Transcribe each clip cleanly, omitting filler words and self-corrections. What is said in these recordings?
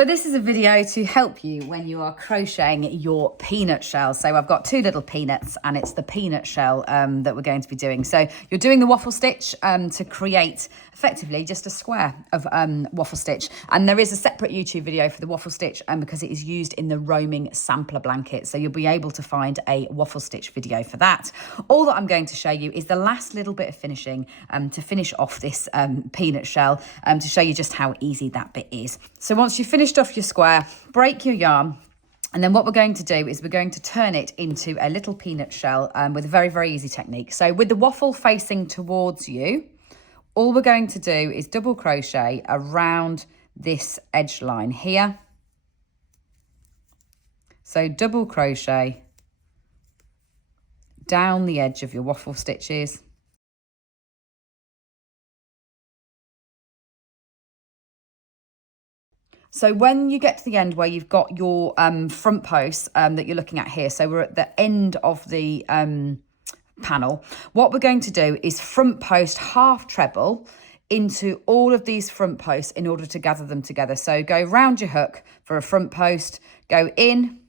So this is a video to help you when you are crocheting your peanut shell. So I've got two little peanuts and it's the peanut shell that we're going to be doing. So you're doing the waffle stitch to create effectively just a square of waffle stitch. And there is a separate YouTube video for the waffle stitch because it is used in the roaming sampler blanket. So you'll be able to find a waffle stitch video for that. All that I'm going to show you is the last little bit of finishing to finish off this peanut shell to show you just how easy that bit is. So once you've finished off your square, break your yarn, and then what we're going to do is we're going to turn it into a little peanut shell with a very, very easy technique. So with the waffle facing towards you, all we're going to do is double crochet around this edge line here. So double crochet down the edge of your waffle stitches. So when you get to the end where you've got your front post that you're looking at here, so we're at the end of the panel, what we're going to do is front post half treble into all of these front posts in order to gather them together. So go round your hook for a front post, go in,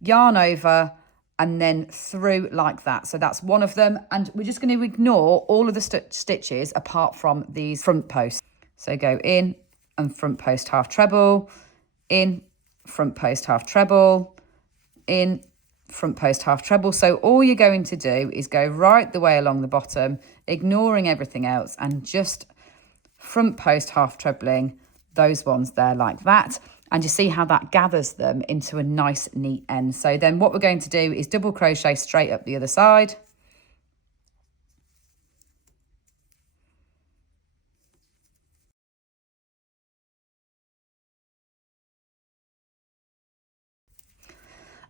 yarn over, and then through like that. So that's one of them. And we're just going to ignore all of the stitches apart from these front posts. So go in and front post half treble, in, front post half treble, in, front post half treble. So all you're going to do is go right the way along the bottom, ignoring everything else, and just front post half trebling those ones there like that. And you see how that gathers them into a nice neat end. So then what we're going to do is double crochet straight up the other side.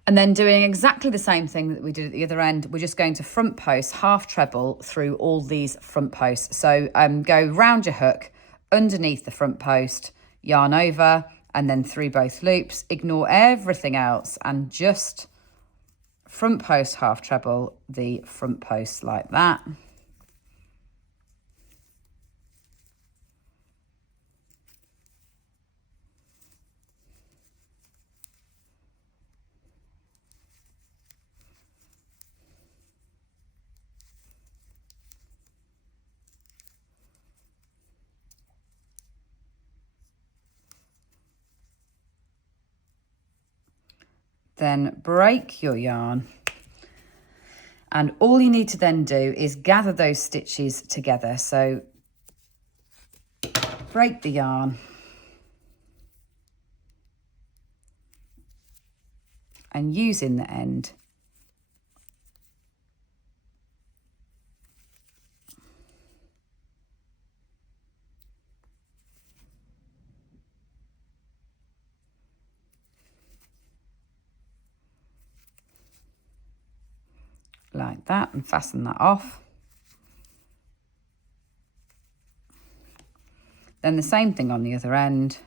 And then doing exactly the same thing that we did at the other end, we're just going to front post half treble through all these front posts. So go round your hook, underneath the front post, yarn over, and then through both loops. Ignore everything else and just front post half treble the front post like that. Then break your yarn, and all you need to then do is gather those stitches together. So break the yarn and using the end like that and fasten that off. Then the same thing on the other end.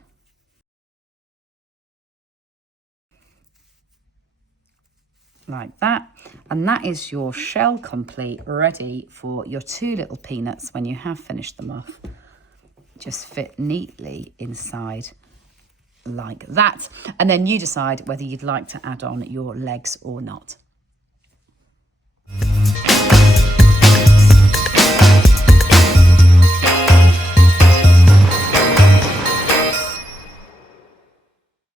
Like that. And that is your shell complete, ready for your two little peanuts when you have finished them off. Just fit neatly inside like that. And then you decide whether you'd like to add on your legs or not.